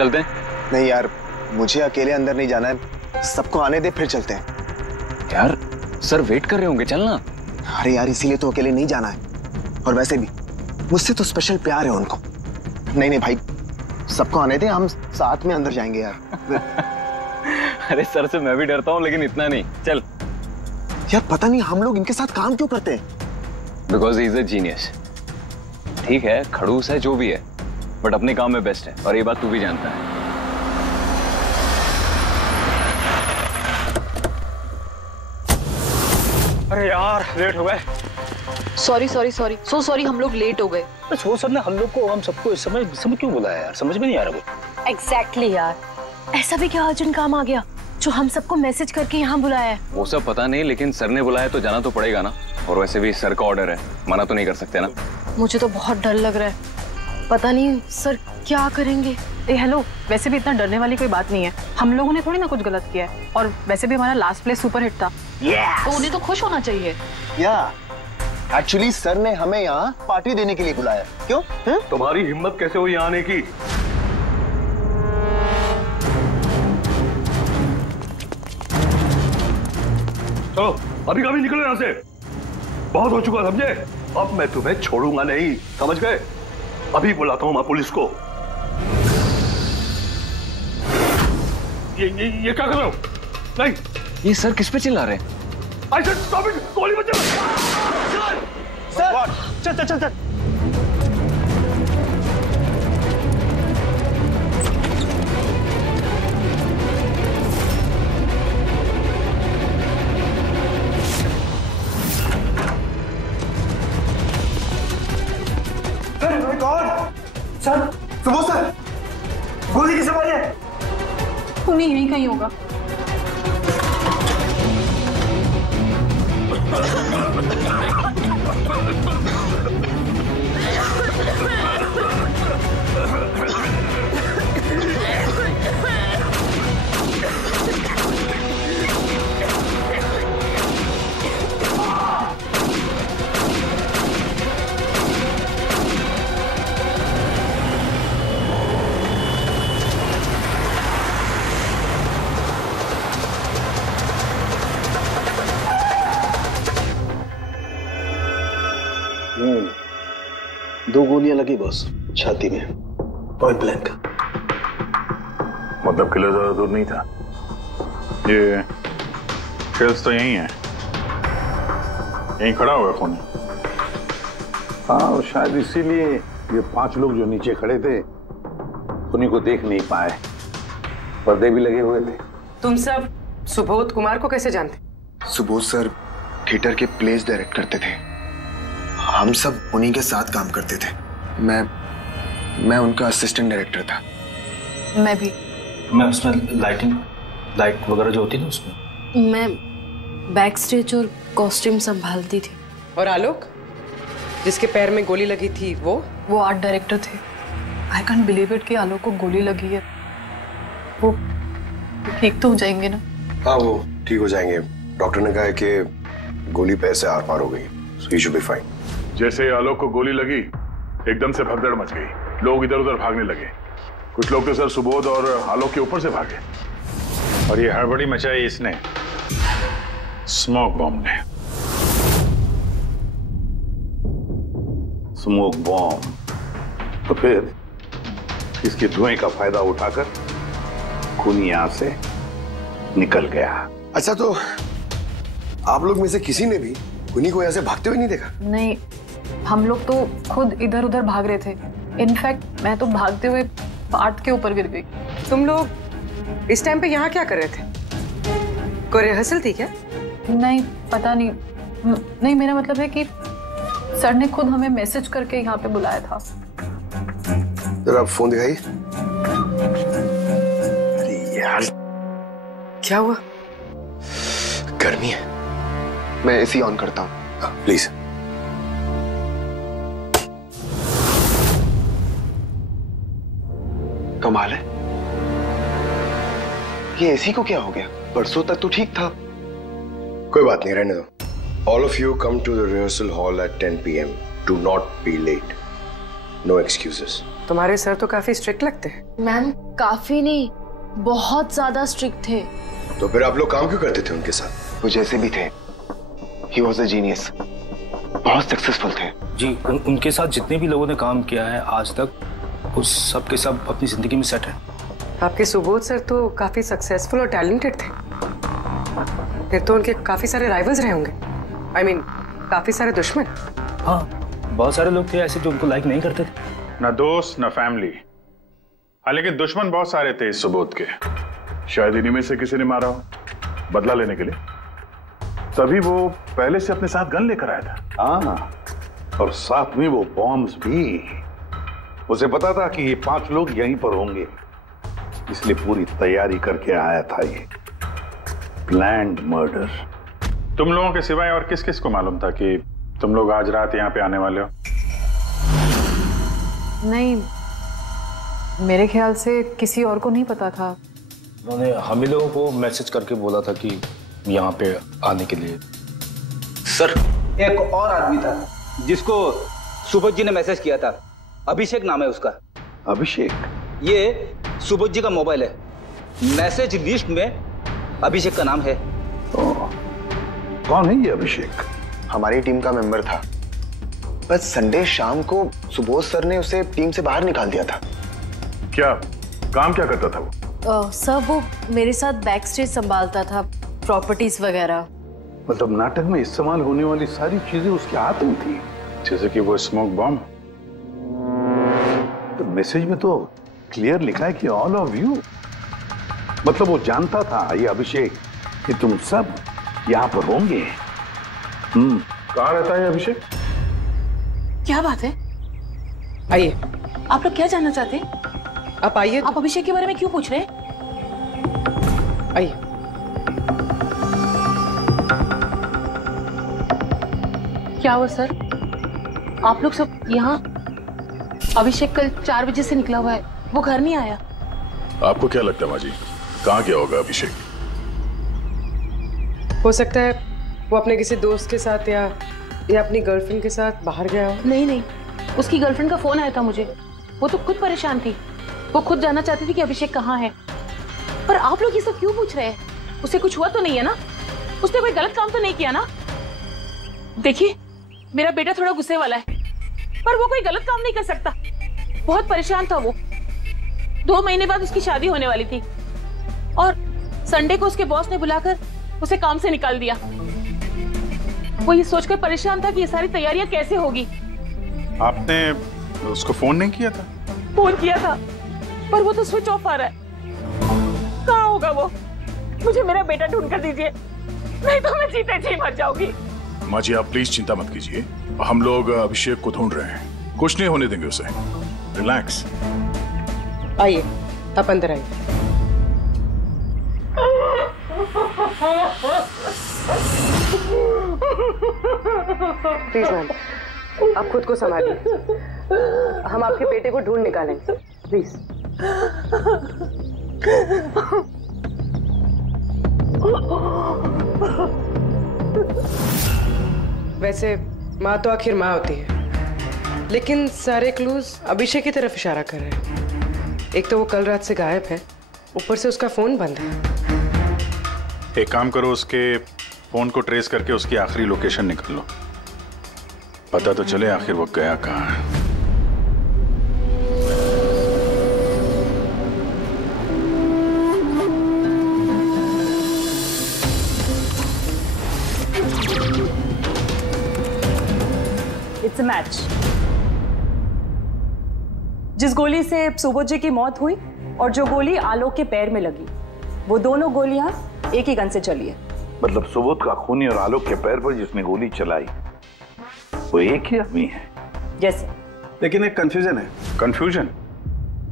चलते हैं। नहीं यार, मुझे अकेले अंदर नहीं जाना है, सबको आने दे फिर चलते हैं। यार सर वेट कर रहे होंगे, चलना। अरे यार इसीलिए तो अकेले नहीं जाना है, और वैसे भी मुझसे तो स्पेशल प्यार है उनको। नहीं भाई, सबको आने दे, हम साथ में अंदर जाएंगे यार। अरे सर से मैं भी डरता हूँ, लेकिन इतना नहीं। चल यार पता नहीं हम लोग इनके साथ काम क्यों करते हैं। Because he is a genius. ठीक है, खड़ूस है जो भी है, बट अपने काम में बेस्ट है, और ये बात तू भी जानता है। अरे यार लेट हो गए। Sorry sorry sorry, so sorry, हम लोग लेट हो गए। बस वो सब ने हम सबको इस समय क्यों बुलाया यार, समझ में नहीं आ रहा वो। एग्जैक्टली यार, ऐसा भी क्या अर्जेंट काम आ गया जो हम सबको मैसेज करके यहाँ बुलाया है? वो सब पता नहीं, लेकिन सर ने बुलाया तो जाना तो पड़ेगा ना। और वैसे भी सर का ऑर्डर है, मना तो नहीं कर सकते ना। मुझे तो बहुत डर लग रहा है, पता नहीं सर क्या करेंगे। हेलो, वैसे भी इतना डरने वाली कोई बात नहीं है, हम लोगों ने थोड़ी ना कुछ गलत किया है, और वैसे भी हमारा लास्ट प्ले सुपर हिट था। तो उन्हें तो खुश होना चाहिए। एक्चुअली सर ने हमें यहाँ पार्टी देने के लिए बुलाया। क्यों? तुम्हारी हिम्मत कैसे हुई यहाँ आने की? चलो अभी कभी निकलो यहाँ से, बहुत हो चुका समझे। अब मैं तुम्हें छोड़ूंगा नहीं, समझ गए? अभी बुलाता हूँ मैं पुलिस को। ये क्या कर रहे हो? नहीं, ये सर किस पे चिल्ला रहे हैं? I said stop it! गोली मत चला! चल चल चल चल। सर, सुबोध सर, गोली किसे मारी है? उन्हें यहीं कहीं होगा। दो गोलियां लगी बॉस, छाती में, पॉइंट ब्लैंक। मतलब किलर ज्यादा दूर नहीं था। ये शेल्स तो यही है, यहीं खड़ा हुआ खून। हाँ, शायद इसीलिए ये 5 लोग जो नीचे खड़े थे उन्हीं को देख नहीं पाए, पर्दे भी लगे हुए थे। तुम सब सुबोध कुमार को कैसे जानते? सुबोध सर थिएटर के प्लेस डायरेक्ट करते थे, हम सब उन्हीं के साथ काम करते थे। मैं उनका असिस्टेंट डायरेक्टर था। मैं भी। मैं उसमें लाइट वगैरह जो होती है ना उसमें। मैं बैक स्टेज और कॉस्ट्यूम संभालती थी। और आलोक, जिसके पैर में गोली लगी थी, वो आर्ट डायरेक्टर थे। आई कांट बिलीव इट कि आलोक को गोली लगी है। वो ठीक तो हो जाएंगे ना? हाँ, वो ठीक हो जाएंगे। डॉक्टर ने कहा है कि गोली पैर से आर पार हो गई, सो ही शुड बी फाइन। जैसे आलोक को गोली लगी, एकदम से भगदड़ मच गई, लोग इधर उधर भागने लगे। कुछ लोग तो सर सुबोध और आलोक के ऊपर से भागे, और ये हड़बड़ी मचाई इसने, स्मोक बॉम्ब ने। स्मोक बॉम्ब, तो फिर इसके धुएं का फायदा उठाकर खूनी यहां से निकल गया। अच्छा, तो आप लोग में से किसी ने भी खूनी को यहाँ से भागते हुए नहीं देखा? नहीं, हम लोग तो खुद इधर उधर भाग रहे थे। इनफैक्ट मैं तो भागते हुए पार्ट के ऊपर गिर गई। तुम लोग इस टाइम पे यहाँ क्या कर रहे थे? कोई रिहर्सल थी क्या? नहीं, पता नहीं। नहीं, मेरा मतलब है कि सर ने खुद हमें मैसेज करके यहाँ पे बुलाया था। जरा आप फोन दिखाइए। अरे यार, क्या हुआ? गर्मी है। मैं एसी ऑन करता हूँ। प्लीज। कमाल है, ये एसी को क्या हो गया? परसों तक तो ठीक था। कोई बात नहीं, रहने दो। All of you come to the rehearsal hall at 10 PM. Do not be late. No excuses. तुम्हारे सर तो काफी स्ट्रिक्ट लगते हैं। मैम काफी नहीं, बहुत ज्यादा स्ट्रिक्ट थे। तो फिर आप लोग काम क्यों करते थे उनके साथ? वो जैसे भी थे, he was a genius, बहुत सक्सेसफुल थे। जी उनके साथ जितने भी लोगों ने काम किया है आज तक, उस सब के सब अपनी जिंदगी में सेट है। आपके सुबोध सर तो काफी सक्सेसफुल और टैलेंटेड थे, फिर तो उनके काफी सारे राइवल्स रहे होंगे। I mean, काफी सारे दुश्मन। हाँ, बहुत सारे लोग थे ऐसे जो उनको लाइक नहीं करते थे। ना दोस्त ना फैमिली, हाँ लेकिन दुश्मन बहुत सारे थे इस सुबोध के। शायद इन्हीं में से किसी ने मारा हो बदला लेने के लिए, तभी वो पहले से अपने साथ गन लेकर आया था। हाँ, और साथ में वो बॉम्ब्स भी। उसे पता था कि ये 5 लोग यहीं पर होंगे, इसलिए पूरी तैयारी करके आया था। ये प्लान्ड मर्डर। तुम लोगों के सिवाय और किस किस को मालूम था कि तुम लोग आज रात यहाँ पे आने वाले हो? नहीं, मेरे ख्याल से किसी और को नहीं पता था। उन्होंने हम ही लोगों को मैसेज करके बोला था कि यहाँ पे आने के लिए। सर, एक और आदमी था जिसको सुबोध जी ने मैसेज किया था। अभिषेक नाम है उसका। अभिषेक? ये सुबोध जी का मोबाइल है, मैसेज लिस्ट में अभिषेक का नाम है। कौन है ये अभिषेक? हमारी टीम का मेंबर था, बस संडे शाम को सुबोध सर ने उसे टीम से बाहर निकाल दिया था। क्या काम क्या करता था वो? सर वो मेरे साथ बैक स्टेज संभालता था, प्रॉपर्टीज वगैरह। मतलब नाटक में इस्तेमाल होने वाली सारी चीजें उसके हाथ में थी, जैसे कि वो स्मोक बॉम्ब। तो मैसेज में तो क्लियर लिखा है कि ऑल ऑफ यू। मतलब वो जानता था ये अभिषेक कि तुम सब यहाँ पर होंगे। कहाँ रहता है अभिषेक? क्या बात है? आइए। आप लोग क्या जानना चाहते हैं? आप आइए। आप अभिषेक के बारे में क्यों पूछ रहे हैं? आइए। क्या हुआ सर? आप लोग सब यहाँ? अभिषेक कल 4 बजे से निकला हुआ है, वो घर नहीं आया। आपको क्या लगता है माँ जी, कहाँ गया होगा अभिषेक? हो सकता है वो अपने किसी दोस्त के साथ या अपनी गर्लफ्रेंड के साथ बाहर गया हो। नहीं, उसकी गर्लफ्रेंड का फोन आया था मुझे। वो तो खुद परेशान थी, वो खुद जानना चाहती थी कि अभिषेक कहाँ है। पर आप लोग ये सब क्यों पूछ रहे हैं? उसे कुछ हुआ तो नहीं है ना? उसने कोई गलत काम तो नहीं किया ना? देखिए, मेरा बेटा थोड़ा गुस्से वाला है, पर वो कोई गलत काम नहीं कर सकता। बहुत परेशान था वो। 2 महीने बाद उसकी शादी होने वाली थी और संडे को उसके बॉस ने बुलाकर उसे काम से निकाल दिया। वो ये सोचकर परेशान था कि ये सारी तैयारियां कैसे होगी। आपने उसको फोन नहीं किया था? फोन किया था, पर वो तो स्विच ऑफ आ रहा है। कहाँ होगा वो? मुझे मेरा बेटा ढूंढ कर दीजिए, नहीं तो मैं जीते जी मर जाऊंगी। माँ जी, आप प्लीज चिंता मत कीजिए, हम लोग अभिषेक को ढूंढ रहे हैं, कुछ नहीं होने देंगे उसे। रिलैक्स। आइए, आप अंदर आइए। प्लीज मैम, आप खुद को संभालिए, हम आपके बेटे को ढूंढ निकालेंगे। प्लीज। वैसे माँ तो आखिर माँ होती है, लेकिन सारे क्लूज अभिषेक की तरफ इशारा कर रहे हैं। एक तो वो कल रात से गायब है, ऊपर से उसका फोन बंद है। एक काम करो, उसके फोन को ट्रेस करके उसकी आखिरी लोकेशन निकाल लो, पता तो चले आखिर वो गया कहाँ है। It's a match. जिस गोली से सुबोध जी की मौत हुई और जो गोली आलोक के पैर में लगी, वो दोनों गोलियां एक ही गन से चली है। मतलब सुबोध का खूनी और आलोक के पैर पर जिसने गोली चलाई वो एक ही आदमी है? जैसे। लेकिन एक कंफ्यूजन है। कंफ्यूजन?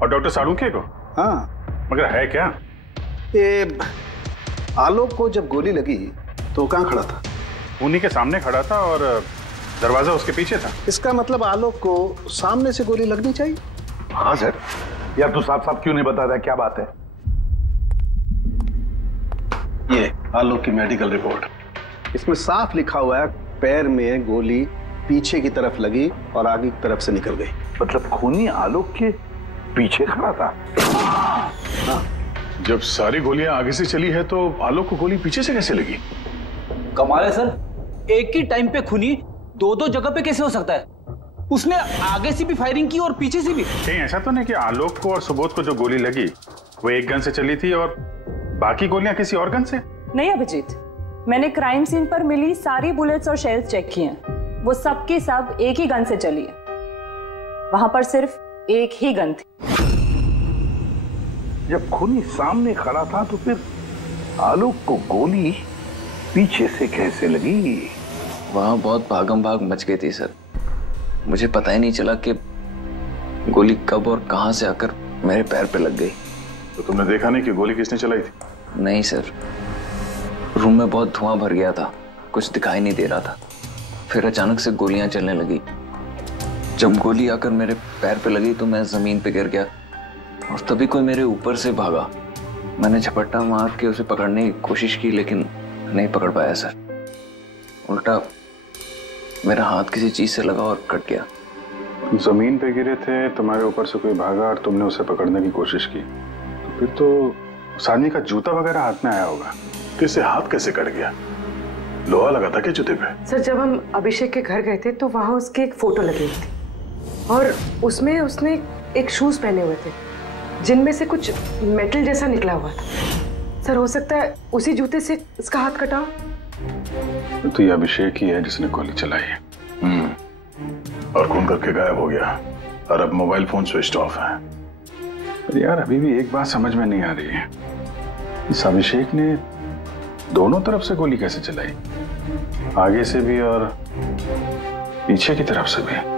और डॉक्टर साळुंखे को? हाँ। मगर है क्या? ये आलोक को जब गोली लगी तो कहाँ खड़ा था? खूनी के सामने खड़ा था और दरवाजा उसके पीछे था। इसका मतलब आलोक को सामने से गोली लगनी चाहिए। हाँ सर। यार तू साफ साफ क्यों नहीं बता रहा, क्या बात है? ये आलोक की मेडिकल रिपोर्ट, इसमें साफ लिखा हुआ है पैर में गोली पीछे की तरफ लगी और आगे की तरफ से निकल गई। मतलब खूनी आलोक के पीछे खड़ा था। जब सारी गोलियां आगे से चली है तो आलोक को गोली पीछे से कैसे लगी? कमाल है सर, एक ही टाइम पे खूनी दो दो जगह पे कैसे हो सकता है? उसने आगे से भी फायरिंग की और पीछे से भी। कहीं ऐसा तो नहीं कि आलोक को और सुबोध को जो गोली लगी वो एक गन से चली थी और बाकी गोलियां किसी और गन से? नहीं अभिजीत, मैंने क्राइम सीन पर मिली सारी बुलेट्स और शेल्स चेक किए हैं। वो सब की सब एक ही गन से चली है। वहां पर सिर्फ एक ही गन थी। जब खूनी सामने खड़ा था तो फिर आलोक को गोली पीछे से कैसे लगी? वहां बहुत भागम भाग मच गई थी सर। मुझे पता ही नहीं चला कि गोली कब और कहां से आकर मेरे पैर पे लग गई। तो तुमने देखा नहीं कि गोली किसने चलाई थी? नहीं सर, रूम में बहुत धुआं भर गया था, कुछ दिखाई नहीं दे रहा था। फिर अचानक से गोलियां चलने लगी। जब गोली आकर मेरे पैर पे लगी तो मैं जमीन पे गिर गया और तभी कोई मेरे ऊपर से भागा। मैंने झपट्टा मार के उसे पकड़ने की कोशिश की लेकिन नहीं पकड़ पाया सर। उल्टा मेरा हाथ किसी चीज से लगा और कट गया। तुम जमीन पे गिरे थे, तुम्हारे ऊपर से कोई भागा और तुमने उसे पकड़ने की कोशिश की, तो फिर तो उस आदमी का जूता वगैरह हाथ में आया होगा। तो इससे हाथ कैसे कट गया? लोहा लगा था क्या जूते पे? सर, जब हम अभिषेक के घर गए थे तो वहां उसकी एक फोटो लगी हुई थी और उसमें उसने एक शूज पहने हुए थे जिनमें से कुछ मेटल जैसा निकला हुआ था। सर, हो सकता है उसी जूते से इसका हाथ कटा। तो ये अभिषेक ही है जिसने गोली चलाई है। और खून करके गायब हो गया और अब मोबाइल फोन स्विच ऑफ है। पर यार अभी भी एक बात समझ में नहीं आ रही है, इस अभिषेक ने दोनों तरफ से गोली कैसे चलाई? आगे से भी और पीछे की तरफ से भी।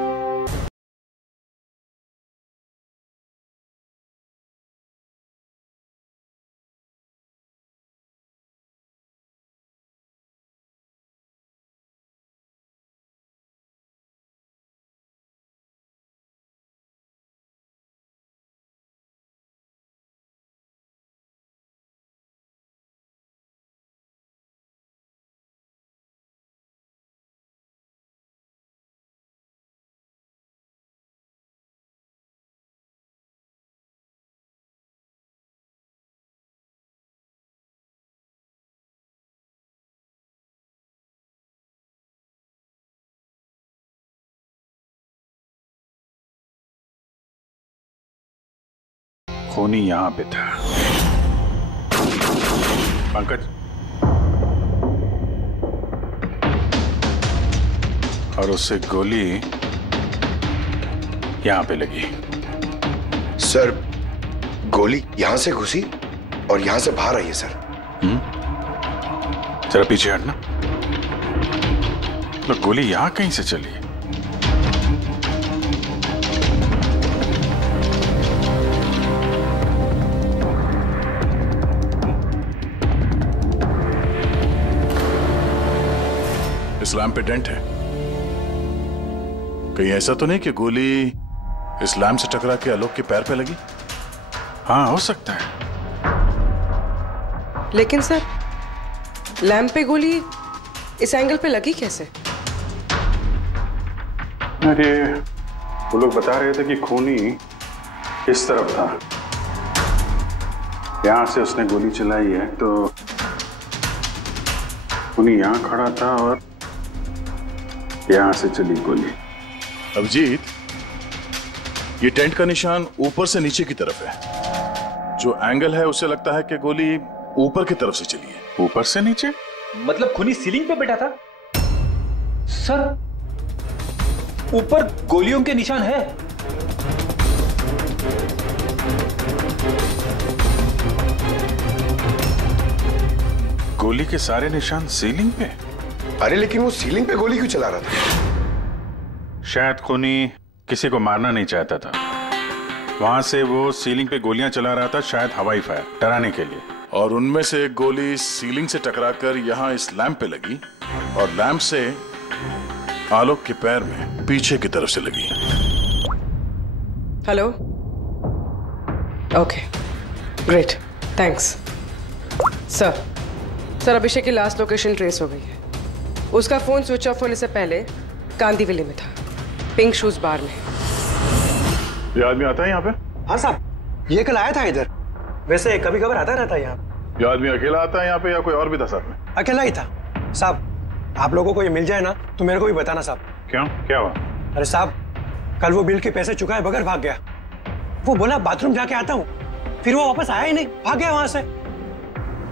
खूनी यहां पे था। पंकज, और उससे गोली यहां पे लगी। सर, गोली यहां से घुसी और यहां से बाहर आई है सर। जरा पीछे हटना। तो गोली यहां कहीं से चली? इस लैम्प पे डेंट है। कहीं ऐसा तो नहीं कि गोली इस लैम्प से टकरा के आलोक के पैर पे लगी? हाँ, हो सकता है। लेकिन सर, लैंप पे गोली इस एंगल पे लगी कैसे? अरे वो लोग बता रहे थे कि खूनी इस तरफ था, यहां से उसने गोली चलाई है, तो खूनी यहां खड़ा था और यहां से चली गोली। अभिजीत, ये टेंट का निशान ऊपर से नीचे की तरफ है। जो एंगल है उससे लगता है कि गोली ऊपर की तरफ से चली है। ऊपर से नीचे मतलब खूनी सीलिंग पे बैठा था? सर, ऊपर गोलियों के निशान है। गोली के सारे निशान सीलिंग पे? अरे लेकिन वो सीलिंग पे गोली क्यों चला रहा था? शायद खूनी किसी को मारना नहीं चाहता था, वहां से वो सीलिंग पे गोलियां चला रहा था, शायद हवाई फायर, डराने के लिए। और उनमें से एक गोली सीलिंग से टकराकर यहां इस लैंप पे लगी और लैंप से आलोक के पैर में पीछे की तरफ से लगी। Hello, okay, great, thanks. Sir, Abhishek की लास्ट लोकेशन ट्रेस हो गई है। उसका फोन स्विच ऑफ होने से पहले कांदीवली में था, पिंक शूज बार में। ये आदमी आता है यहाँ पे? हाँ साहब, ये कल आया था इधर। वैसे कभी कभार आता रहता है यहाँ। ये आदमी अकेला आता है यहाँ पे या कोई और भी था साथ में? अकेला ही था साहब। आप लोगों को ये मिल जाए ना तो मेरे को भी बताना साहब। क्यों, क्या हुआ? अरे साहब, कल वो बिल के पैसे चुकाए बगैर भाग गया। वो बोला बाथरूम जाके आता हूँ, फिर वो वापस आया ही नहीं, भाग गया वहां से।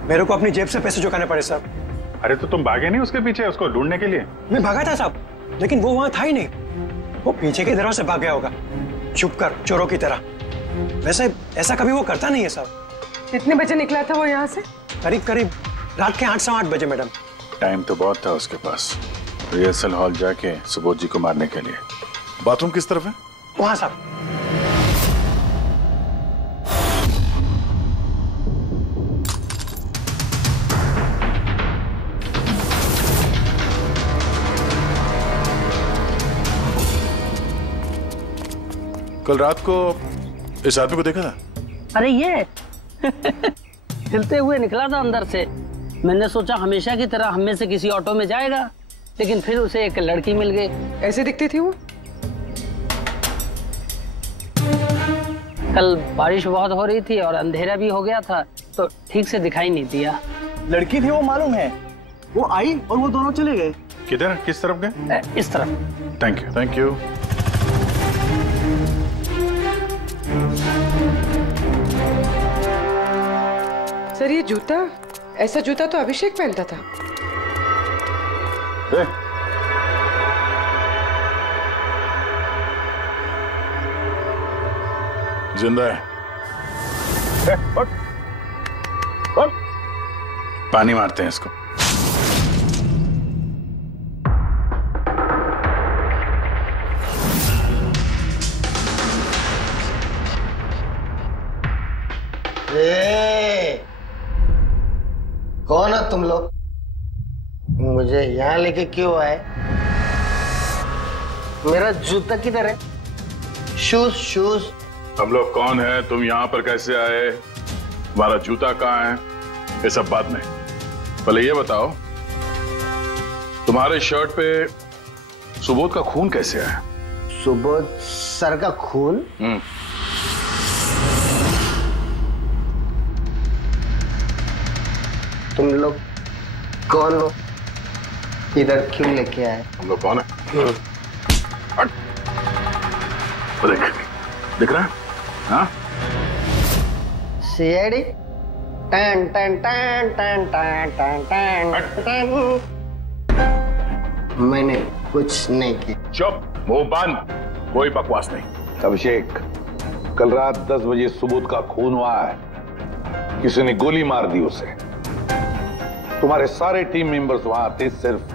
मेरे को अपनी जेब से पैसे चुकाने पड़े साहब। अरे तो तुम भागे नहीं उसके पीछे उसको ढूंढने के लिए? मैं भागा था साहब, लेकिन वो वहां था ही नहीं। वो पीछे के दरवाजे से भाग गया होगा, छुपकर चोरों की तरह। वैसे ऐसा कभी वो करता नहीं है साहब। कितने बजे निकला था वो यहाँ से? करीब करीब रात के 8 सवा 8 बजे मैडम। टाइम तो बहुत था उसके पास रिहर्सल हॉल जाके सुबोध जी को मारने के लिए। बाथरूम किस तरफ है? वहां साहब। कल रात को इस आदमी को देखा था? अरे ये हिलते हुए निकला था अंदर से। मैंने सोचा हमेशा की तरह हम में से किसी ऑटो में जाएगा, लेकिन फिर उसे एक लड़की मिल गई। ऐसे दिखती थी वो? कल बारिश बहुत हो रही थी और अंधेरा भी हो गया था, तो ठीक से दिखाई नहीं दिया। लड़की थी वो मालूम है, वो आई और वो दोनों चले गए। किधर, किस तरफ गए? इस तरफ। Thank you, thank you. Sir ये जूता, ऐसा जूता तो अभिषेक पहनता था। जिंदा है। पानी मारते हैं इसको। कौन है तुम लोग? मुझे यहाँ लेके क्यों आए? मेरा जूता किधर है? Shoes shoes. हम लोग कौन है, तुम यहाँ पर कैसे आए, हमारा जूता कहाँ है, ये सब बात में। पहले ये बताओ, तुम्हारे शर्ट पे सुबोध का खून कैसे आया? सुबोध सर का खून? तुम लोग कौन हो? इधर क्यों लेके आए? हम लोग कौन है? देख, दिख रहा है? हाँ? सीआईडी? टन टन टन टन टन टन टन टन। मैंने कुछ नहीं किया। चुप, मुंह बंद, कोई बकवास नहीं। अभिषेक, कल रात 10 बजे सुबोध का खून हुआ है। किसी ने गोली मार दी उसे। तुम्हारे सारे टीम मेंबर्स वहां थे, सिर्फ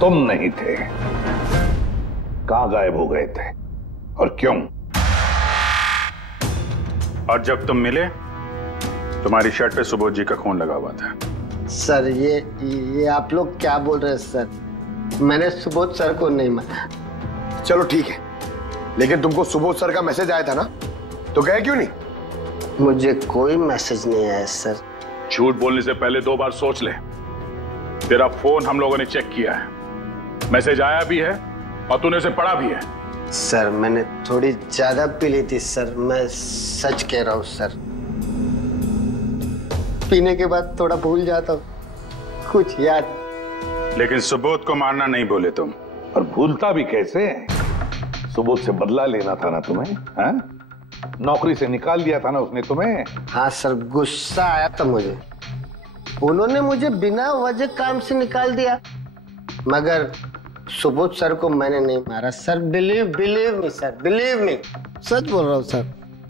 तुम नहीं थे। कहां गायब हो गए थे और क्यों? और जब तुम मिले, तुम्हारी शर्ट पे सुबोध जी का खून लगा हुआ था। सर ये आप लोग क्या बोल रहे हैं सर? मैंने सुबोध सर को नहीं मारा। चलो ठीक है, लेकिन तुमको सुबोध सर का मैसेज आया था ना, तो गए क्यों नहीं? मुझे कोई मैसेज नहीं आया सर। झूठ बोलने से पहले 2 बार सोच ले। तेरा फोन हम लोगों ने चेक किया है, मैसेज आया भी है और तूने उसे पढ़ा भी है। सर मैंने थोड़ी ज्यादा पी ली थी सर, मैं सच कह रहा हूँ सर। पीने के बाद थोड़ा भूल जाता हूँ, कुछ याद। लेकिन सुबोध को मारना नहीं बोले तुम। और भूलता भी कैसे? सुबोध से बदला लेना था ना तुम्हें, हाँ? नौकरी से निकाल दिया था ना उसने तुम्हें। हाँ सर, गुस्सा आया था मुझे। उन्होंने मुझे बिना वजह काम से निकाल दिया, मगर सुबोध सर को मैंने नहीं मारा sir. Believe me sir, believe me, सच बोल रहा हूँ सर।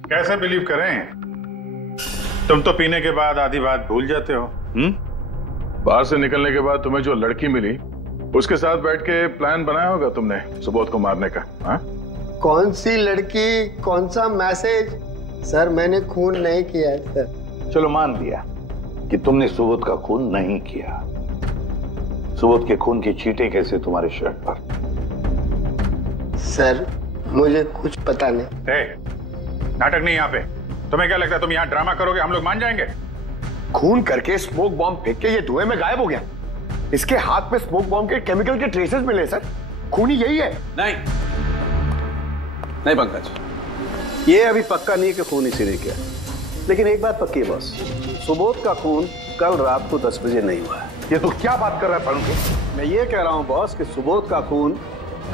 कैसे बिलीव करें? तुम तो पीने के बाद आधी बात भूल जाते हो। बाहर से निकलने के बाद तुम्हें जो लड़की मिली, उसके साथ बैठ के प्लान बनाया होगा तुमने सुबोध को मारने का। हाँ? कौन सी लड़की, कौन सा मैसेज? सर मैंने खून नहीं किया है सर। चलो मान लिया कि तुमने सुबोध का खून नहीं किया। सुबोध के खून की छींटे कैसे तुम्हारे शर्ट पर? सर मुझे कुछ पता नहीं। नाटक नहीं यहाँ पे। तुम्हें क्या लगता है तुम यहाँ ड्रामा करोगे, हम लोग मान जाएंगे? खून करके स्मोक बॉम्ब फेंक के ये धुएं में गायब हो गया। इसके हाथ पे स्मोक बॉम्ब के केमिकल के ट्रेसेस मिले सर। खूनी यही है। नहीं पंकज, ये अभी पक्का नहीं है कि खून इसी ने किया, लेकिन एक बात पक्की है बॉस, सुबोध का खून कल रात को 10 बजे नहीं हुआ है। ये तो क्या बात कर रहा है फारूक? मैं ये कह रहा हूं बॉस कि सुबोध का खून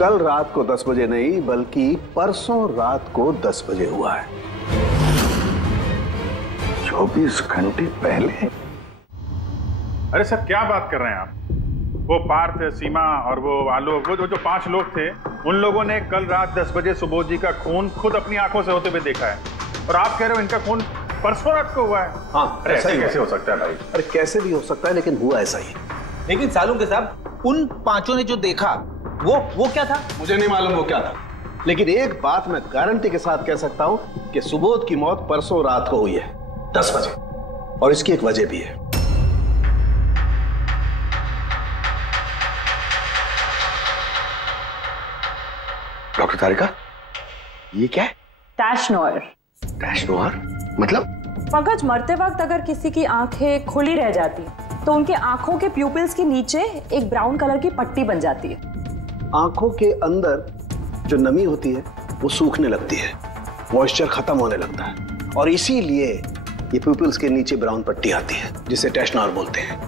कल रात को 10 बजे नहीं बल्कि परसों रात को 10 बजे हुआ है। 24 घंटे पहले? अरे सर क्या बात कर रहे हैं आप? वो पार्थ, सीमा और वो आलोक, वो जो 5 लोग थे, उन लोगों ने कल रात 10 बजे सुबोध जी का खून खुद अपनी आंखों से होते हुए देखा है, और आप कह रहे हो इनका खून परसों रात को हुआ है? हाँ, अरे ऐसे कैसे हो सकता है भाई? अरे कैसे भी हो सकता है, लेकिन हुआ ऐसा ही। लेकिन सालुंके के साहब, उन 5 ने जो देखा वो क्या था? मुझे नहीं मालूम वो क्या था, लेकिन एक बात मैं गारंटी के साथ कह सकता हूं कि सुबोध की मौत परसों रात को हुई है 10 बजे, और इसकी एक वजह भी है। डॉक्टर तारिका, ये क्या है? टैश नोयर। टैश नोयर मतलब? पंकज, मरते वक्त अगर किसी की आंखें खुली रह जाती तो उनके आंखों के प्यूपिल्स के नीचे एक ब्राउन कलर की पट्टी बन जाती है। आंखों के अंदर जो नमी होती है वो सूखने लगती है, मॉइस्चर खत्म होने लगता है, और इसीलिए ये प्यूपिल्स के नीचे ब्राउन पट्टी आती है जिसे टैश नोयर बोलते हैं।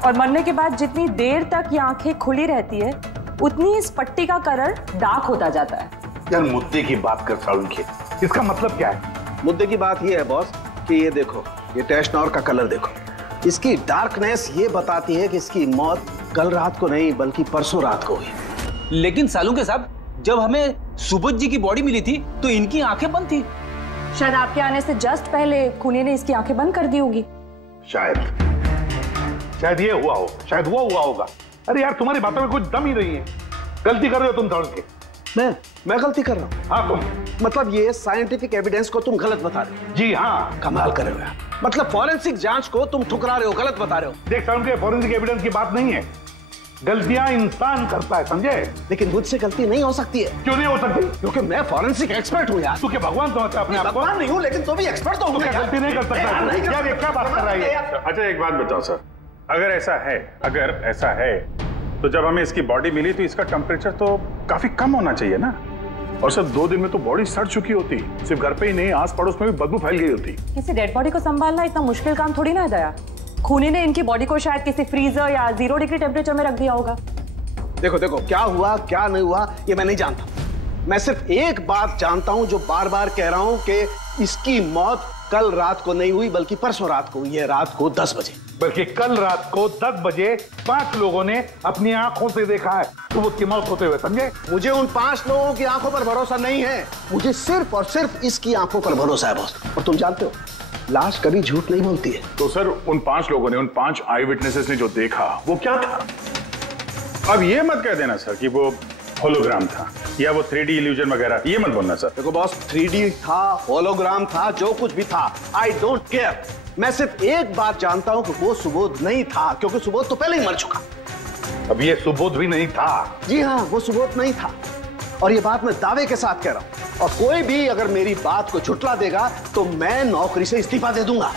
और मरने के बाद जितनी देर तक ये आंखें खुली रहती है उतनी इस पट्टी का कलर डार्क होता जाता है। यार मुद्दे की बात कर सालुंके, इसका मतलब क्या है? मुद्दे की बात ये है बॉस कि ये देखो, ये टैश नोयर का कलर देखो, इसकी डार्कनेस ये बताती है कि इसकी मौत कल रात को नहीं बल्कि परसों रात को हुई। लेकिन सालुंके साहब, जब हमें सुबोध जी की बॉडी मिली थी तो इनकी आंखें बंद थी। शायद आपके आने से जस्ट पहले खूनी ने इसकी आंखें बंद कर दी होगी। शायद ये हुआ हो, शायद वो हुआ होगा। अरे यार, तुम्हारी बातों में कुछ दम ही नहीं है। गलती कर रहे हो तुम सालुंके। मैं गलती कर रहा हूँ? हाँ तुम। मतलब ये साइंटिफिक एविडेंस को तुम गलत बता रहे हो? जी हाँ। कमाल कर रहे हो यार, मतलब फॉरेंसिक जांच को तुम ठुकरा रहे हो, गलत बता रहे हो। देख सालुंके, फॉरेंसिक एविडेंस की बात नहीं है, गलतियां इंसान करता है, समझे? लेकिन मुझसे गलती नहीं हो सकती है। क्यों नहीं हो सकती? क्योंकि मैं फॉरेंसिक एक्सपर्ट हूँ यार। तू क्या भगवान समझता है अपने आप को? भगवान नहीं हूँ, लेकिन तो भी एक्सपर्ट तो हूँ। गलती नहीं कर सकता यार, ये क्या बात कर रहा है? अच्छा एक बात बताओ सर, अगर ऐसा है तो जब हमें इसकी बॉडी मिली तो इसका टेम्परेचर तो काफी कम होना चाहिए ना? और सर 2 दिन में तो बॉडी सड़ चुकी होती, सिर्फ घर पे ही नहीं आस पड़ोस में भी बदबू फैल गई होती। किसी डेड बॉडी को संभालना इतना मुश्किल काम थोड़ी ना है दया। खूनी ने इनकी बॉडी को शायद किसी फ्रीजर या 0 डिग्री टेम्परेचर में रख दिया होगा। देखो क्या हुआ क्या नहीं हुआ ये मैं नहीं जानता, मैं सिर्फ एक बात जानता हूं जो बार बार कह रहा हूं कि इसकी मौत कल रात को नहीं हुई बल्कि परसों रात को हुई है, रात को 10 बजे। बल्कि कल रात को 10 बजे 5 लोगों ने अपनी आंखों से देखा है सुबोध की मौत होते हुए, समझे? मुझे उन 5 लोगों की आंखों पर भरोसा नहीं है, मुझे सिर्फ और सिर्फ इसकी आंखों पर भरोसा है बॉस। और तुम जानते हो लाश कभी झूठ नहीं बोलती है। तो सर उन 5 लोगों ने, उन 5 आई विटनेसेस ने जो देखा वो क्या था? अब ये मत कह देना सर कि वो होलोग्राम था या वो 3D इल्यूजन वगैरह, ये मत बोलना सर। देखो बॉस, 3D था, होलोग्राम था, जो कुछ भी था, आई डोंट केयर। मैं सिर्फ एक बात जानता हूं कि वो सुबोध नहीं था, क्योंकि सुबोध तो पहले ही मर चुका। अब ये सुबोध भी नहीं था? जी हाँ, वो सुबोध नहीं था, और ये बात मैं दावे के साथ कह रहा हूं। और कोई भी अगर मेरी बात को झुठला देगा तो मैं नौकरी से इस्तीफा दे दूंगा।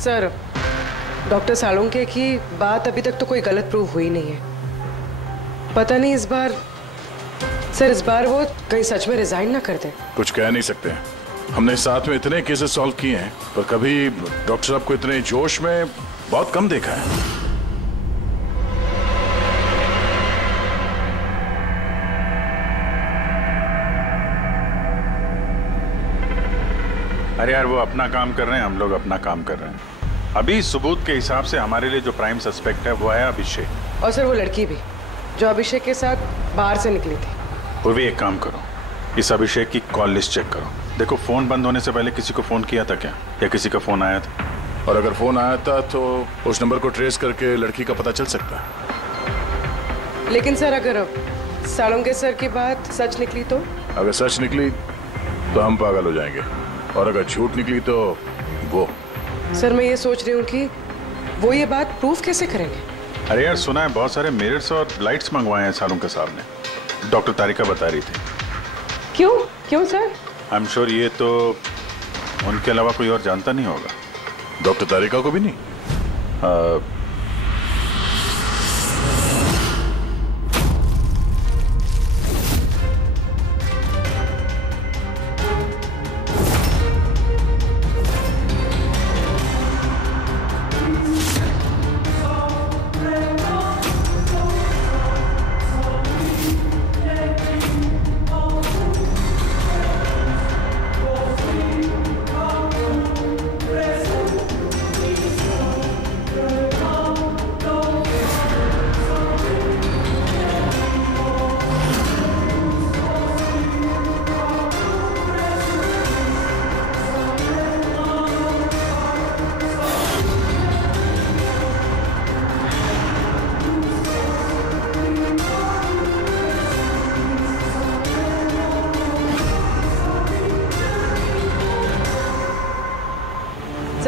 सर, डॉक्टर सालुंके की बात अभी तक तो कोई गलत प्रूव हुई नहीं है। पता नहीं इस बार वो कहीं सच में रिजाइन ना कर दे। कुछ कह नहीं सकते, हमने साथ में इतने केसेस सॉल्व किए हैं पर कभी डॉक्टर साहब को इतने जोश में बहुत कम देखा है। अरे यार, वो अपना काम कर रहे हैं, हम लोग अपना काम कर रहे हैं। अभी सबूत के हिसाब से हमारे लिए जो प्राइम सस्पेक्ट है वो है अभिषेक। और सर वो लड़की भी जो अभिषेक के साथ बाहर से निकली थी। वो भी एक काम करो, इस अभिषेक की कॉल लिस्ट चेक करो, देखो फोन बंद होने से पहले किसी को फोन किया था क्या, या किसी का फोन आया था? और अगर फोन आया था तो उस नंबर को ट्रेस करके लड़की का पता चल सकता है। लेकिन सर अगर सालुंके सर की बात सच निकली तो? अगर सच निकली तो हम पागल हो जाएंगे, और अगर झूठ निकली तो वो। सर मैं ये सोच रही हूँ कि वो ये बात प्रूफ कैसे करेंगे? अरे यार, सुना है बहुत सारे मिरर्स और लाइट्स मंगवाए हैं सालुंके साहब ने, डॉक्टर तारिका बता रही थी। क्यों सर? आई एम श्योर ये तो उनके अलावा कोई और जानता नहीं होगा। डॉक्टर तारिका को भी नहीं?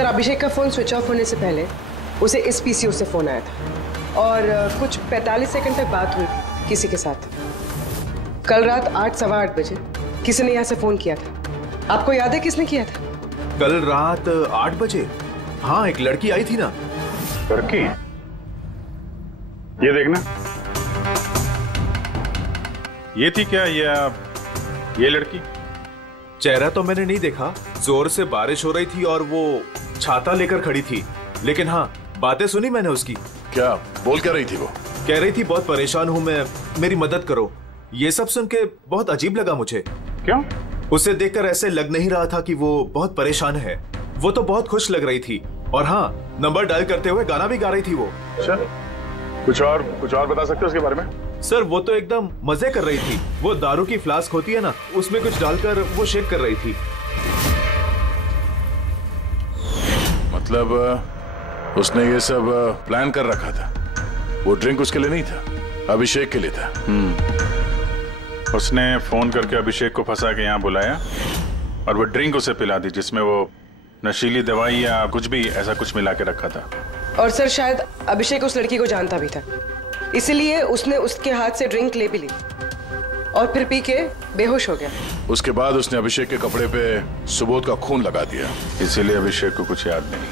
सर, अभिषेक का फोन स्विच ऑफ होने से पहले उसे इस पीसीओ से फोन आया था और कुछ 45 सेकंड तक बात हुई थी किसी के साथ। कल रात 8 सवा 8 बजे किसी ने यहाँ से फोन किया था। आपको याद है किसने किया था? कल रात 8 बजे? हाँ, एक लड़की आई थी ना। लड़की? ये देखना, ये थी क्या ये लड़की? चेहरा तो मैंने नहीं देखा, जोर से बारिश हो रही थी और वो छाता लेकर खड़ी थी, लेकिन हाँ बातें सुनी मैंने उसकी। क्या बोल क्या रही थी वो? कह रही थी बहुत परेशान हूँ मैं, मेरी मदद करो। ये सब सुन के बहुत अजीब लगा मुझे। क्यों? उसे देखकर ऐसे लग नहीं रहा था कि वो बहुत परेशान है। वो तो बहुत खुश लग रही थी और हाँ, नंबर डायल करते हुए गाना भी गा रही थी वो। अच्छा, कुछ और बता सकते हो उसके बारे में? सर, वो तो एकदम मजे कर रही थी। वो दारू की फ्लास्क होती है ना, उसमें कुछ डालकर वो शेक कर रही थी। मतलब उसने ये सब प्लान कर रखा था। वो ड्रिंक उसके लिए नहीं था, अभिषेक के लिए था। उसने फोन करके अभिषेक को फंसा के यहाँ बुलाया और वो ड्रिंक उसे पिला दी जिसमें वो नशीली दवाई या कुछ भी ऐसा कुछ मिला के रखा था। और सर, शायद अभिषेक उस लड़की को जानता भी था, इसलिए उसने उसके हाथ से ड्रिंक ले भी ली और फिर पी के बेहोश हो गया। उसके बाद उसने अभिषेक के कपड़े पे सुबोध का खून लगा दिया। इसीलिए अभिषेक को कुछ याद नहीं,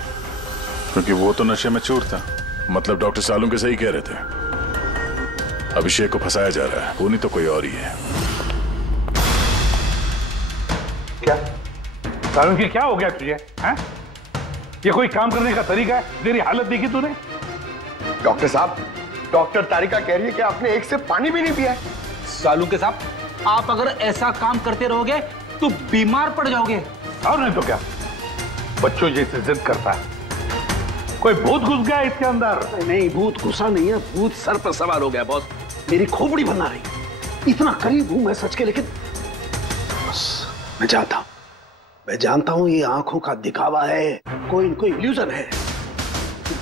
क्योंकि वो तो नशे में चूर था। मतलब डॉक्टर सालुंके सही कह रहे थे, अभिषेक को फंसाया जा रहा है, खूनी तो कोई और ही है। क्या सालुंके, क्या हो गया तुझे? हैं? ये कोई काम करने का तरीका है? तेरी हालत देखी तूने? डॉक्टर साहब, डॉक्टर तारिका कह रही है कि आपने एक सिर्फ पानी भी नहीं पिया है। सालुंके साहब, आप अगर ऐसा काम करते रहोगे तो बीमार पड़ जाओगे। और नहीं तो क्या, बच्चों जैसे जिद करता है। कोई भूत घुस गया इसके अंदर? नहीं, भूत घुसा नहीं है, भूत सर पर सवार हो गया बॉस। मेरी खोपड़ी बना रही। इतना करीब हूं मैं सच के, लेकिन बस मैं जाता हूं। मैं जानता हूं ये आंखों का दिखावा है, कोई इल्यूजन है।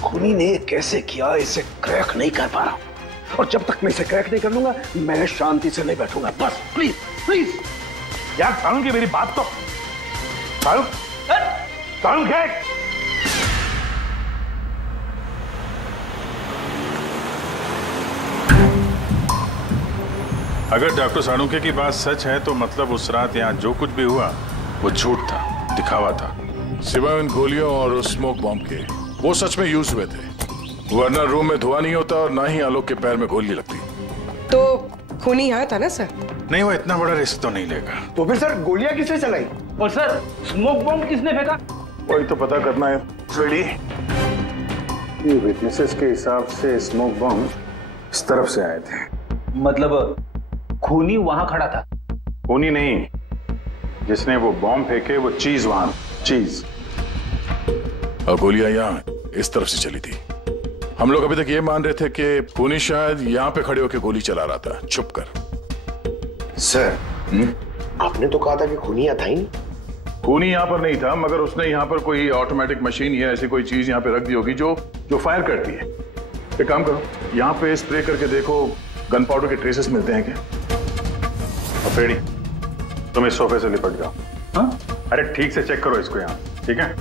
खूनी ने कैसे किया इसे क्रैक नहीं कर पा रहा, और जब तक मैं इसे क्रैक नहीं कर लूंगा मैं शांति से नहीं बैठूंगा। बस प्लीज प्लीज यार सालुंके, मेरी बात तो सालुंके। अगर डॉक्टर सालुंके की बात सच है तो मतलब उस रात यहाँ जो कुछ भी हुआ वो झूठ था, दिखावा था। सिवाय उन गोलियों और उस स्मोक बॉम्ब के, वो सच में यूज हुए थे, वरना रूम में धुआं नहीं होता और ना ही आलोक के पैर में गोली लगती। तो खूनी यहाँ था ना सर? नहीं, वो इतना बड़ा रिस्क तो नहीं लेगा। तो फिर सर गोलियां किसने चलाई? और सर, स्मोक बॉम्ब किसने फेंका? वही तो पता करना है। रेडी? ये विटनेसेस के हिसाब से स्मोक बॉम्ब इस तरफ से आए थे। मतलब खूनी वहां खड़ा था? खूनी नहीं, जिसने वो बॉम्ब फेंके वो चीज वहां, चीज। और गोलियां यहाँ इस तरफ से चली थी। हम लोग अभी तक ये मान रहे थे कि खूनी शायद यहाँ पे खड़े होकर गोली चला रहा था छुप कर। सर, आपने तो कहा था कि खूनी यहाँ था ही नहीं। खूनी यहाँ पर नहीं था, मगर उसने यहाँ पर कोई ऑटोमेटिक मशीन या ऐसी कोई चीज यहाँ पे रख दी होगी जो फायर करती है। एक काम करो, यहाँ पे स्प्रे करके देखो गन पाउडर के ट्रेसेस मिलते हैं क्या? अफ्रेडी, तुम इस सोफे से लिपट जाओ। हाँ? अरे ठीक से चेक करो इसको यहाँ, ठीक है?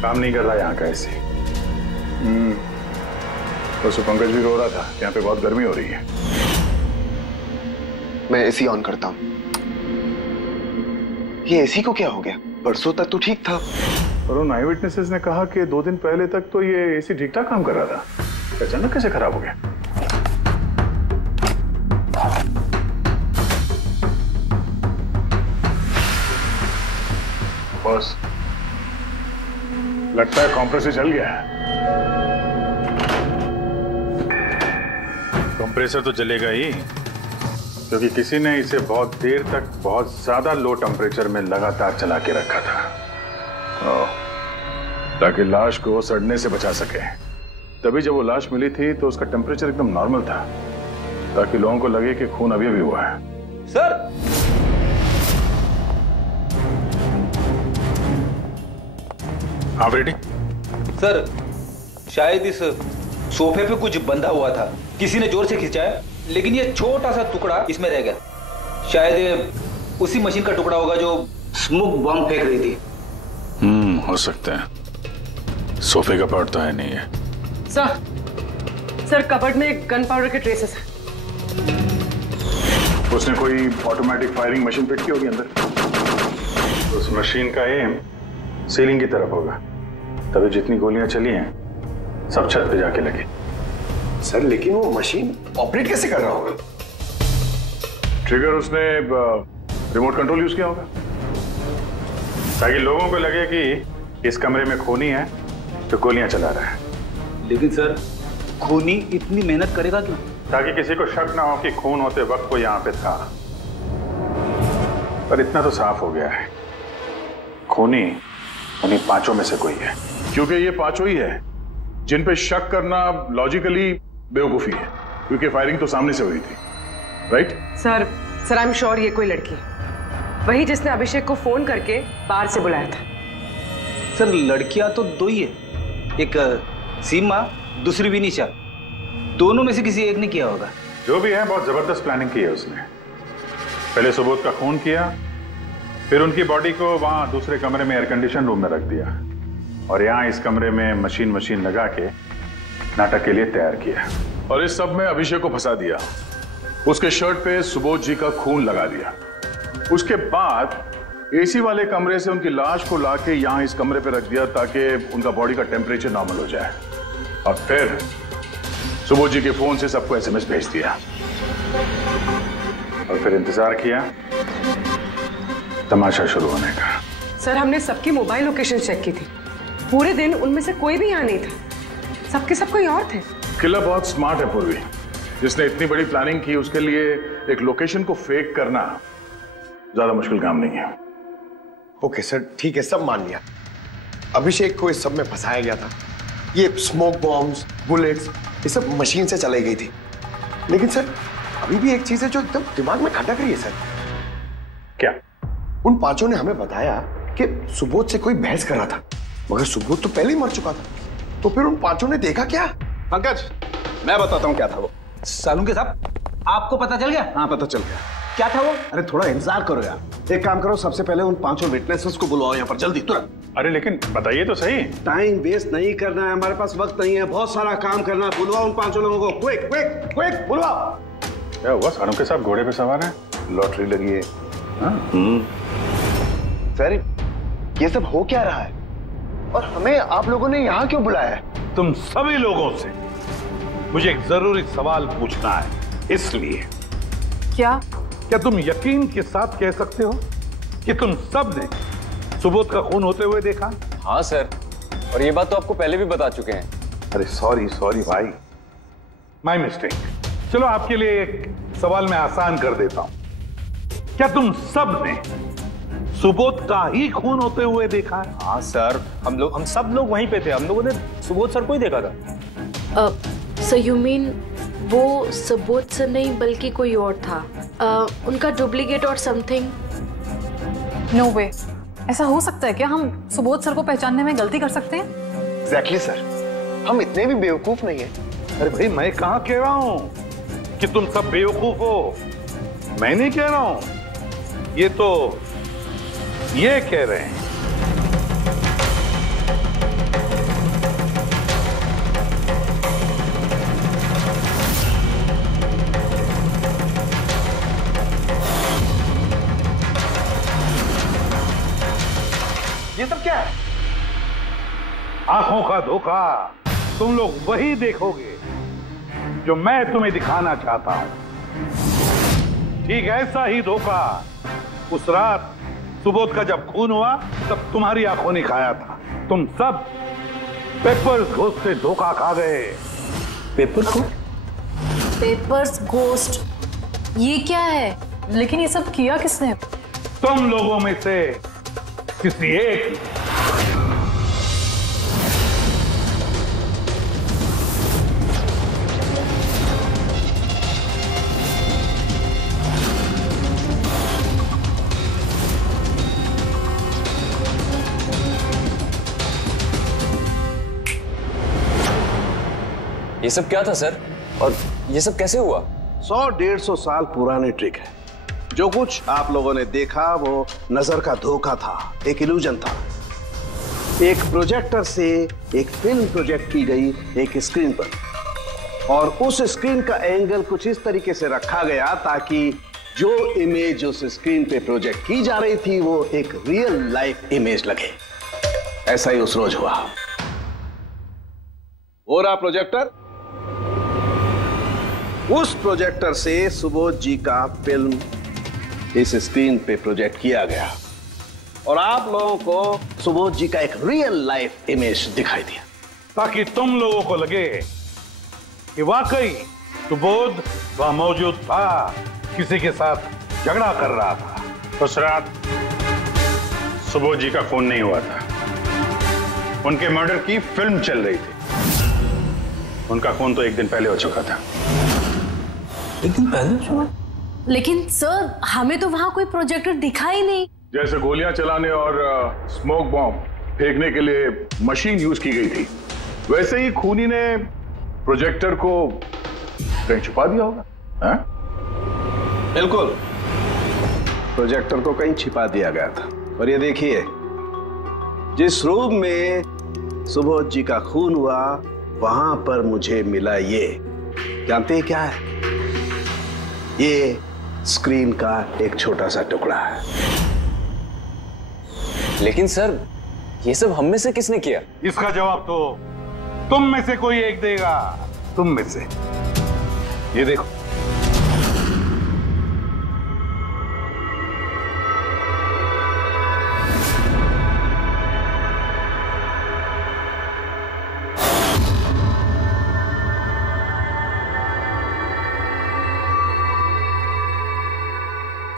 काम नहीं कर रहा यहाँ का ऐसे। तो पंकज भी रो रहा था, यहाँ पे बहुत गर्मी हो रही है। मैं एसी ऑन करता हूँ। ये एसी को क्या हो गया? परसों तक तो ठीक था। और उन आई विटनेसेस ने कहा कि 2 दिन पहले तक तो ये एसी ठीक ठाक काम कर रहा था, अचानक कैसे खराब हो गया? बॉस, लगता है कंप्रेसर चल गया है। कंप्रेसर तो जलेगा ही, क्योंकि किसी ने इसे बहुत देर तक बहुत ज्यादा लो टेम्परेचर में लगातार चला के रखा था, ताकि लाश को सड़ने से बचा सके। तभी जब वो लाश मिली थी तो उसका टेम्परेचर एकदम नॉर्मल था, ताकि लोगों को लगे कि खून अभी हुआ है। सर, हाँ रेडी। सर शायद इस सोफे पे कुछ बंधा हुआ था, किसी ने जोर से खींचा, लेकिन ये छोटा सा टुकड़ा इसमें रह गया। शायद उसी मशीन का टुकड़ा होगा जो स्मोक बॉम्ब फेंक रही थी। हो सकता है। सोफे का पार्ट तो है नहीं है। सर कबर्ड में गन पाउडर के ट्रेसेस हैं। उसने कोई ऑटोमेटिक फायरिंग मशीन फिट की होगी अंदर। उस मशीन का एम सीलिंग की तरफ होगा, तभी जितनी गोलियां चली हैं सब छत पे जाके लगी। सर लेकिन वो मशीन ऑपरेट कैसे कर रहा होगा? ट्रिगर उसने रिमोट कंट्रोल यूज किया होगा, ताकि लोगों को लगे कि इस कमरे में खूनी है तो गोलियां चला रहा है। लेकिन सर खूनी इतनी मेहनत करेगा क्यों? ताकि किसी को शक ना हो कि खून होते वक्त वो यहां पे था। पर इतना तो साफ हो गया है, खूनी उन्हीं पांचों में से कोई है, क्योंकि ये पांचों ही है जिन पे शक करना लॉजिकली बेवकूफी है, क्योंकि फायरिंग तो सामने से हुई थी। Right sir I am sure ये कोई लड़की है, वही जिसने अभिषेक को फोन करके बाहर से बुलाया था। सर लड़कियां तो दो ही है, एक सीमा, दूसरी विनीशा। दोनों में से किसी एक ने किया होगा। जो भी है बहुत जबरदस्त प्लानिंग की है उसने। पहले सुबोध का खून किया, फिर उनकी बॉडी को वहां दूसरे कमरे में एयर कंडीशन रूम में रख दिया, और यहाँ इस कमरे में मशीन लगा के नाटक के लिए तैयार किया। और इस सब में अभिषेक को फंसा दिया, उसके शर्ट पे सुबोध जी का खून लगा दिया। उसके बाद एसी वाले कमरे से उनकी लाश को लाके यहाँ इस कमरे पे रख दिया ताकि उनका बॉडी का टेम्परेचर नॉर्मल हो जाए। और फिर सुबोध जी के फोन से सबको एसएमएस भेज दिया, और फिर इंतजार किया तमाशा शुरू होने का। सर हमने सबकी मोबाइल लोकेशन चेक की थी, पूरे दिन उनमें से कोई भी यहाँ नहीं था, सबके सब कोई और थे। किलर बहुत स्मार्ट है पूर्वी, जिसने इतनी बड़ी प्लानिंग की उसके लिए एक लोकेशन को फेक करना ज्यादा मुश्किल काम नहीं है। ओके सर ठीक है, सब मान लिया। अभिषेक को इस सब में फंसाया गया था, ये स्मोक बॉम्ब्स, बुलेट्स, ये सब मशीन से चलाई गई थी। लेकिन सर अभी भी एक चीज है जो एकदम दिमाग में खटक रही है सर। क्या? उन पांचों ने हमें बताया कि सुबोध से कोई बहस कर रहा था, मगर सुबोध तो पहले ही मर चुका था, तो फिर उन पांचों ने देखा क्या? पंकज मैं बताता हूँ क्या था वो। सालुंके साहब आपको पता चल गया? हाँ पता चल गया। क्या था वो? अरे थोड़ा इंतजार करो यार, एक काम करो, सबसे पहले उन पांचों विटनेसेस को बुलाओ यहाँ पर जल्दी, तुरंत। अरे लेकिन बताइए तो सही। टाइम वेस्ट नहीं करना है, हमारे पास वक्त नहीं है, बहुत सारा काम करना है। बुलवाओ उन पांचों लोगों को, क्विक क्विक क्विक बुलवाओ। क्या हुआ? सालुंके साहब घोड़े पे सवार है, लॉटरी लगी है। सर ये सब हो क्या रहा है, और हमें आप लोगों ने यहाँ क्यों बुलाया है? तुम सभी लोगों से मुझे एक जरूरी सवाल पूछना है, इसलिए। क्या तुम यकीन के साथ कह सकते हो कि तुम सब ने सुबोध का खून होते हुए देखा? हाँ सर, और ये बात तो आपको पहले भी बता चुके हैं। अरे सॉरी भाई, माय मिस्टेक। चलो आपके लिए एक सवाल मैं आसान कर देता हूं। क्या तुम सब ने सुबोध का ही खून होते हुए देखा है? हाँ सर, हम सब लोग वहीं पे थे, हम लोगों ने सुबोध सर को ही देखा था। सो यू मीन वो सुबोध सर नहीं बल्कि कोई और था, उनका डुप्लीकेट और समथिंग? नो वे, ऐसा हो सकता है क्या? हम सुबोध सर को पहचानने में गलती कर सकते हैं? एग्जैक्टली सर, हम इतने भी बेवकूफ नहीं है। अरे भाई मैं कहां कह रहा हूं कि तुम सब बेवकूफ हो, मैं नहीं कह रहा हूं, ये तो ये कह रहे हैं। ये सब क्या है? आंखों का धोखा। तुम लोग वही देखोगे जो मैं तुम्हें दिखाना चाहता हूं। ठीक ऐसा ही धोखा उस रात सुबोध का जब खून हुआ तब तुम्हारी आंखों ने खाया था। तुम सब पेपर्स घोस्ट से धोखा खा गए। पेपर्स घोस्ट, ये क्या है? लेकिन ये सब किया किसने? तुम लोगों में से किसी एक। ये सब क्या था सर? और ये सब कैसे हुआ? 100-150 साल पुरानी ट्रिक है। जो कुछ आप लोगों ने देखा वो नजर का धोखा था, एक इल्यूजन था। एक प्रोजेक्टर से एक फिल्म प्रोजेक्ट की गई एक स्क्रीन पर, और उस स्क्रीन का एंगल कुछ इस तरीके से रखा गया ताकि जो इमेज उस स्क्रीन पे प्रोजेक्ट की जा रही थी वो एक रियल लाइफ इमेज लगे। ऐसा ही उस रोज हुआ। हो रहा प्रोजेक्टर, उस प्रोजेक्टर से सुबोध जी का फिल्म इस स्क्रीन पे प्रोजेक्ट किया गया और आप लोगों को सुबोध जी का एक रियल लाइफ इमेज दिखाई दिया, ताकि तुम लोगों को लगे कि वाकई सुबोध वहां मौजूद था, किसी के साथ झगड़ा कर रहा था। उस रात सुबोध जी का खून नहीं हुआ था, उनके मर्डर की फिल्म चल रही थी। उनका खून तो एक दिन पहले हो चुका था। एक दिन पहले हो चुका? लेकिन सर हमें तो वहां कोई प्रोजेक्टर दिखा ही नहीं। जैसे गोलियां चलाने और स्मोक बॉम्ब फेंकने के लिए मशीन यूज की गई थी, वैसे ही खूनी ने प्रोजेक्टर को कहीं छुपा दिया होगा। हाँ? बिल्कुल, प्रोजेक्टर को कहीं छिपा दिया गया था। और ये देखिए, जिस रूम में सुबोध जी का खून हुआ वहां पर मुझे मिला ये, जानते हैं क्या है? ये स्क्रीन का एक छोटा सा टुकड़ा है। लेकिन सर, ये सब हम में से किसने किया? इसका जवाब तो तुम में से कोई एक देगा। तुम में से। ये देखो,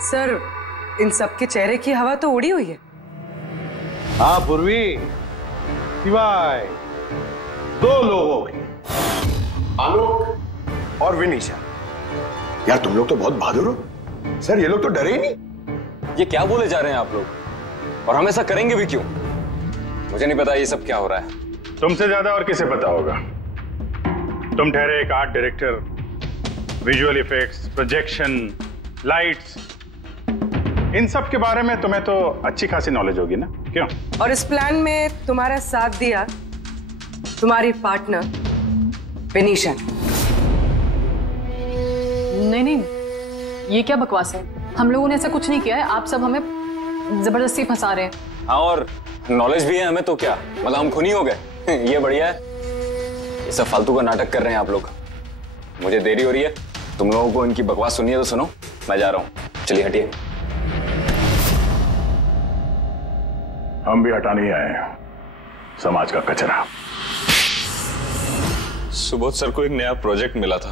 सर इन सबके चेहरे की हवा तो उड़ी हुई है। हाँ पूर्वी, सिवाय 2 लोगों की, आलोक और विनीशा। यार तुम लोग तो बहुत बहादुर हो। सर ये लोग तो डरे ही नहीं। ये क्या बोले जा रहे हैं आप लोग? और हम ऐसा करेंगे भी क्यों? मुझे नहीं पता ये सब क्या हो रहा है। तुमसे ज्यादा और किसे पता होगा? तुम ठहरे एक art director, visual effects, projection, lights, इन सब के बारे में तुम्हें तो अच्छी खासी नॉलेज होगी ना, क्यों? और इस प्लान में तुम्हारा साथ दिया तुम्हारी पार्टनर विनीशा। नहीं नहीं, ये क्या बकवास है? हम लोगों ने ऐसा कुछ नहीं किया है। आप सब हमें जबरदस्ती फंसा रहे हैं। हाँ, और नॉलेज भी है हमें तो क्या, मतलब हम खूनी हो गए? ये बढ़िया है। ये सब फालतू का नाटक कर रहे हैं आप लोग। मुझे देरी हो रही है, तुम लोगों को इनकी बकवास सुनिए तो सुनो, मैं जा रहा हूँ। चलिए हटिए। हम भी हटाने ही आए हैं समाज का कचरा। सुबोध सर को एक नया प्रोजेक्ट मिला था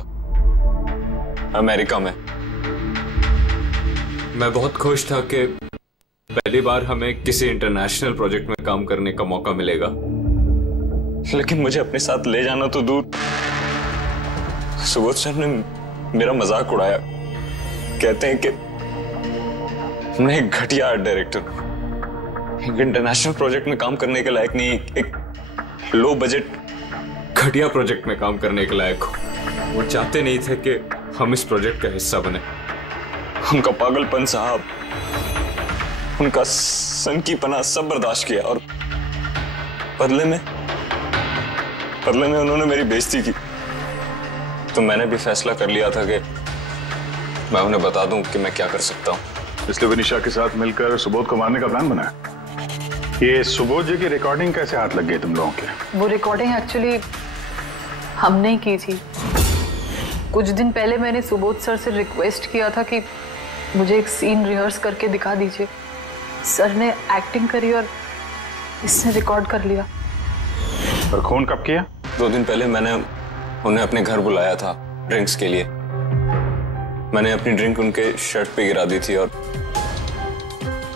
अमेरिका में। मैं बहुत खुश था कि पहली बार हमें किसी इंटरनेशनल प्रोजेक्ट में काम करने का मौका मिलेगा, लेकिन मुझे अपने साथ ले जाना तो दूर। सुबोध सर ने मेरा मजाक उड़ाया, कहते हैं कि मैं एक घटिया आर्ट डायरेक्टर हूं, एक इंटरनेशनल प्रोजेक्ट में काम करने के लायक नहीं, एक लो बजट घटिया प्रोजेक्ट में काम करने के लायक हूं। वो चाहते नहीं थे कि हम इस प्रोजेक्ट का हिस्सा बने। उनका पागलपन साहब, उनका सनकीपना सब बर्दाश्त किया, और बदले में उन्होंने मेरी बेइज्जती की। तो मैंने भी फैसला कर लिया था कि मैं उन्हें बता दूं कि मैं क्या कर सकता हूं। इसलिए विनीशा के साथ मिलकर सुबोध को मारने का प्लान बनाया। ये सुबोध जी की रिकॉर्डिंग कैसे हाथ लग गई तुम लोगों के? वो रिकॉर्डिंग एक्चुअली हमने की थी। कुछ दिन पहले मैंने सुबोध सर से रिक्वेस्ट किया था कि मुझे एक सीन रिहर्स करके दिखा दीजिए। सर ने एक्टिंग करी और इसने रिकॉर्ड कर लिया। और खून कब किया? 2 दिन पहले मैंने उन्हें अपने घर बुलाया था ड्रिंक्स के लिए। मैंने अपनी ड्रिंक उनके शर्ट पे गिरा दी थी और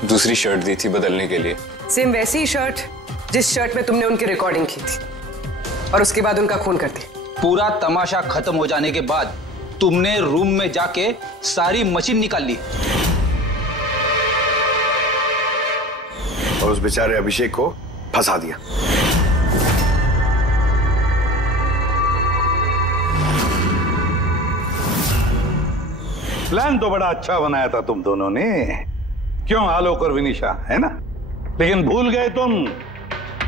दूसरी शर्ट दी थी बदलने के लिए। सेम वैसी ही शर्ट जिस शर्ट में तुमने उनकी रिकॉर्डिंग की थी, और उसके बाद उनका खून कर दिया। पूरा तमाशा खत्म हो जाने के बाद तुमने रूम में जाके सारी मशीन निकाल ली और उस बेचारे अभिषेक को फंसा दिया। प्लान तो बड़ा अच्छा बनाया था तुम दोनों ने, क्यों आलोक और विनिशा, है ना? लेकिन भूल गए तुम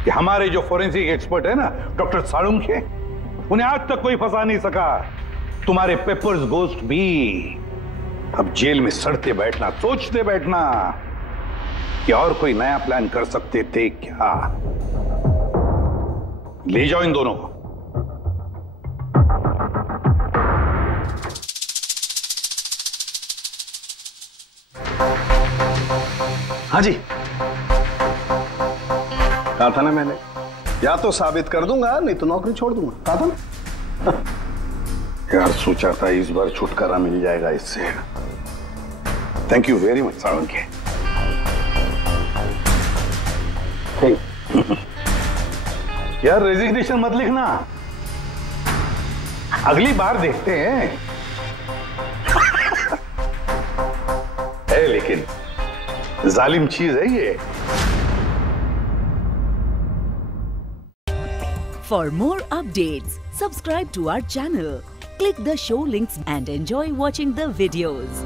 कि हमारे जो फोरेंसिक एक्सपर्ट है ना, डॉक्टर साळुंखे, उन्हें आज तक कोई फंसा नहीं सका। तुम्हारे पेपर्स गोस्ट भी अब जेल में सड़ते बैठना, सोचते बैठना कि और कोई नया प्लान कर सकते थे क्या। ले जाओ इन दोनों को। हाँ जी, कहा था ना मैंने, या तो साबित कर दूंगा नहीं तो नौकरी छोड़ दूंगा, कहा था ना। यार सोचा था इस बार छुटकारा मिल जाएगा इससे। Thank you very much Salunkhe. यार रेजिग्नेशन मत लिखना, अगली बार देखते हैं। है लेकिन जालिम चीज है ये। For more updates, subscribe to our channel, click the show links and enjoy watching the videos.